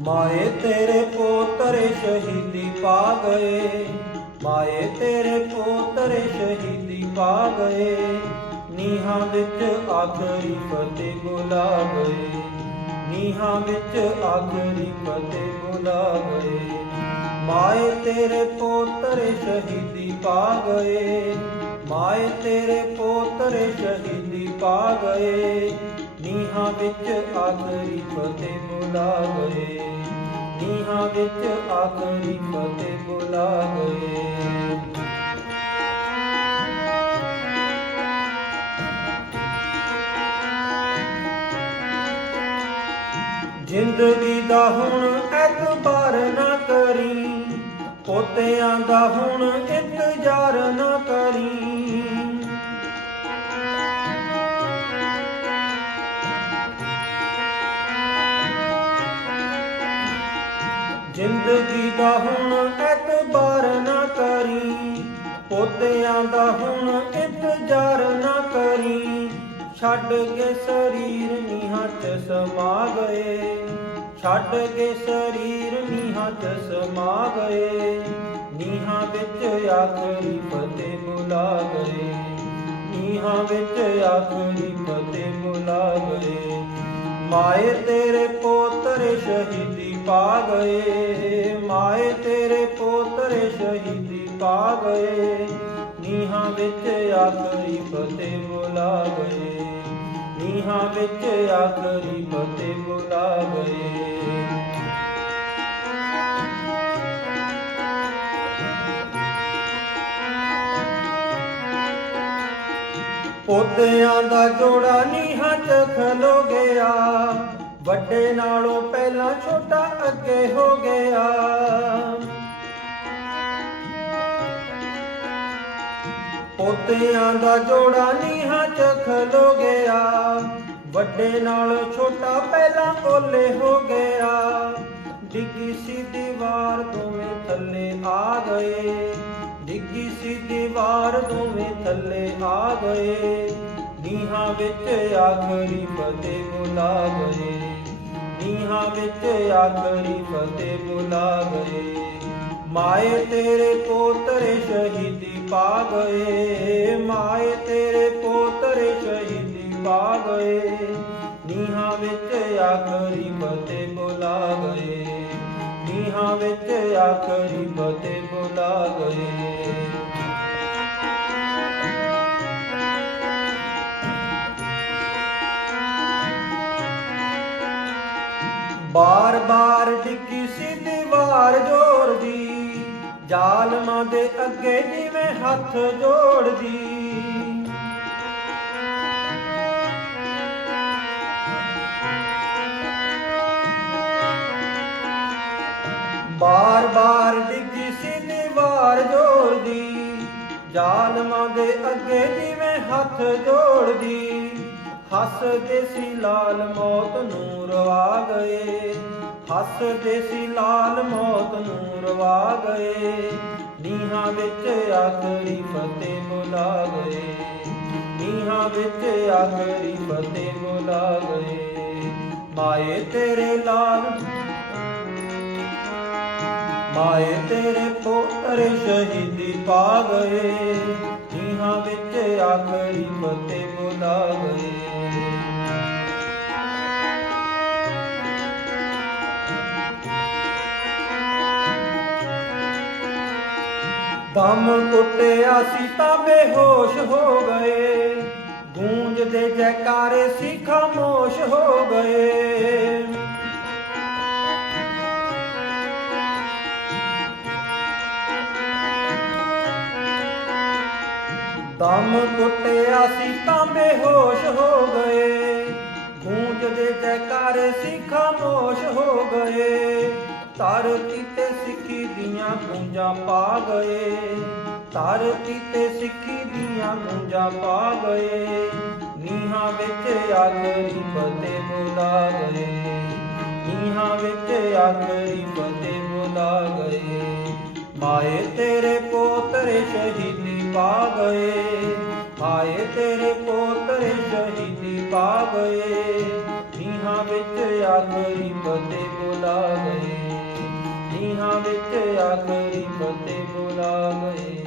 ਮਾਏ ਤੇਰੇ ਪੋਤਰੇ ਸ਼ਹੀਦੀ ਪਾ ਗਏ। ਮਾਏ ਤੇਰੇ ਪੋਤਰੇ ਸ਼ਹੀਦੀ ਪਾ ਗਏ। ਨੀਹਾਂ ਵਿੱਚ ਆਖਰੀ ਫਤਿਹ ਬੁਲਾ ਗਏ। ਨੀਹਾਂ ਵਿੱਚ ਆਖਰੀ ਫਤਿਹ ਬੁਲਾ ਗਏ। ਮਾਏ ਤੇਰੇ ਪੋਤਰੇ ਸ਼ਹੀਦੀ ਪਾ ਗਏ। ਮਾਏ ਤੇਰੇ ਪੋਤਰੇ ਸ਼ਹੀਦੀ ਪਾ ਗਏ। ਨੀਹਾਂ ਵਿੱਚ ਆਖਰੀ ਫਤਿਹ ਬੁਲਾ ਗਏ ਨੀਹਾਂ ਵਿੱਚ ਆਖਰੀ ਫਤਿਹ ਬੁਲਾ ਗਏ ਜ਼ਿੰਦਗੀ ਦਾ ਹੁਣ ਐਤਬਾਰ ਨਾ ਕਰੀ, ਪੋਤਿਆਂ ਦਾ ਹੁਣ ਜ਼ਿੰਦਗੀ ਦਾ ਹੁਣ ਐਤਬਾਰ ਨਾ ਕਰੀ, ਪੋਤਿਆਂ ਦਾ ਹੁਣ ਇੰਤਜ਼ਾਰ ਨਾ ਕਰੀ। ਛੱਡ ਕੇ ਸਰੀਰ ਨੀਹਾਂ ਚ ਸਮਾ ਗਏ, ਛੱਡ ਕੇ ਸਰੀਰ ਨੀਹਾਂ ਚ ਸਮਾ ਗਏ। ਨੀਹਾਂ ਵਿੱਚ ਆਖਰੀ ਫਤਿਹ ਬੁਲਾ ਗਏ, ਨੀਹਾਂ ਵਿੱਚ ਆਖਰੀ ਫਤਿਹ ਬੁਲਾ ਗਏ। ਮਾਏ ਤੇਰੇ ਪੋਤਰੇ ਸ਼ਹੀਦੀ ਪਾ ਗਏ, ਮਾਏ ਤੇਰੇ ਪੋਤਰੇ ਸ਼ਹੀਦੀ ਪਾ ਗਏ। ਨੀਹਾਂ ਵਿੱਚ ਆਖਰੀ ਫਤਿਹ ਬੁਲਾ ਗਏ। ਨੀਹਾਂ ਵਿੱਚ ਆਖਰੀ ਫਤਿਹ ਬੁਲਾ ਗਏ। ਪੌਦਿਆਂ ਦਾ ਜੋੜਾ ਨੀਹਾਂ ਚ ਖਲੋ ਗਿਆ। ਵੱਡੇ ਨਾਲੋਂ ਪਹਿਲਾਂ ਛੋਟਾ ਅੱਗੇ ਹੋ ਗਿਆ। ਪੌਦਿਆਂ ਦਾ ਜੋੜਾ ਨੀਹਾਂ ਚ ਖਲੋ ਗਿਆ। ਵੱਡੇ ਨਾਲ ਛੋਟਾ ਪਹਿਲਾਂ ਓਲੇ ਹੋ ਗਿਆ। ਡਿੱਗੀ ਸੀ ਦੀਵਾਰ ਦੋਵੇਂ ਥੱਲੇ ਆ ਗਏ। ਡਿੱਗੀ ਸੀ ਦੀਵਾਰ ਦੋਵੇਂ ਥੱਲੇ ਆ ਗਏ। ਨੀਹਾਂ ਵਿੱਚ ਆਖਰੀ ਫਤਿਹ ਬੁਲਾ ਗਏ ਨੀਹਾਂ ਵਿੱਚ ਆਖਰੀ ਫਤਿਹ ਬੁਲਾ ਗਏ ਮਾਏ ਤੇਰੇ ਪੋਤਰੇ ਸ਼ਹੀਦੀ ਪਾ ਗਏ ਮਾਏ ਤੇਰੇ ਪੋਤਰੇ ਸ਼ਹੀਦੀ ਪਾ ਗਏ ਨੀਹਾਂ ਵਿੱਚ ਆਖਰੀ ਫਤਿਹ ਬੁਲਾ ਗਏ ਨੀਹਾਂ ਵਿੱਚ ਆਖਰੀ ਫਤਿਹ ਬੁਲਾ ਗਏ ਬਾਰ ਬਾਰ ਡਿੱਗੀ ਸੀ ਦੀਵਾਰ ਜੋੜਦੀ ਜ਼ਾਲਮਾਂ ਦੇ ਅੱਗੇ ਜਿਵੇਂ ਹੱਥ ਜੋੜਦੀ। ਬਾਰ ਬਾਰ ਡਿੱਗੀ ਸੀ ਦੀਵਾਰ ਜੋੜਦੀ ਜ਼ਾਲਮਾਂ ਦੇ ਅੱਗੇ ਜਿਵੇਂ ਹੱਥ ਜੋੜਦੀ। ਹੱਸਦੇ ਸੀ ਲਾਲ ਮੌਤ ਨੂੰ ਰਵਾ ਗਏ। ਹੱਸਦੇ ਸੀ ਲਾਲ ਮੌਤ ਨੂੰ ਰਵਾ ਗਏ। ਨੀਹਾਂ ਵਿੱਚ ਆਖਰੀ ਫਤਿਹ ਬੁਲਾ ਗਏ। ਨੀਹਾਂ ਵਿੱਚ ਆਖਰੀ ਫਤਿਹ ਬੁਲਾ ਗਏ। ਮਾਏ ਤੇਰੇ ਲਾਲ, ਮਾਏ ਤੇਰੇ ਪੋਤਰੇ ਸ਼ਹੀਦੀ ਪਾ ਗਏ। ਨੀਹਾਂ ਵਿੱਚ ਆਖਰੀ ਫਤਿਹ ਬੁਲਾ ਗਏ ਦਮ ਟੁੱਟਿਆ ਸੀ ਤਾਂ ਬੇਹੋਸ਼ ਹੋ ਗਏ। ਗੂੰਜ ਗੂੰਜਦੇ ਜੈਕਾਰੇ ਸੀ ਖਾਮੋਸ਼ ਹੋ ਗਏ। ਦਮ ਟੁੱਟਿਆ ਸੀ, ਤਾਂ ਬੇਹੋਸ਼ ਹੋ ਗਏ। ਗੂੰਜਦੇ ਜੈਕਾਰੇ ਸੀ ਖਾਮੋਸ਼ ਹੋ ਗਏ। ਧਰਤੀ ਤੇ ਸਿੱਖੀ ਦੀਆਂ ਗੂੰਜਾਂ ਪਾ ਗਏ। ਧਰਤੀ ਤੇ ਸਿੱਖੀ ਦੀਆਂ ਗੂੰਜਾਂ ਪਾ ਗਏ। ਨੀਹਾਂ ਵਿੱਚ ਆਖਰੀ ਫਤਿਹ ਬੁਲਾ ਗਏ। ਨੀਹਾਂ ਵਿੱਚ ਆਖਰੀ ਫਤਿਹ ਬੁਲਾ ਗਏ। ਮਾਏ ਤੇਰੇ ਪੋਤਰੇ ਸ਼ਹੀਦੀ ਪਾ ਗਏ। ਆਏ ਤੇਰੇ ਪੋਤਰੇ ਸ਼ਹੀਦੀ ਪਾ ਗਏ। ਨੀਹਾਂ ਵਿੱਚ ਆਖਰੀ ਫਤਿਹ ਬੁਲਾ ਗਏ। ਨੀਹਾਂ ਵਿੱਚ ਆਖਰੀ ਫਤਿਹ ਬੁਲਾ ਗਏ।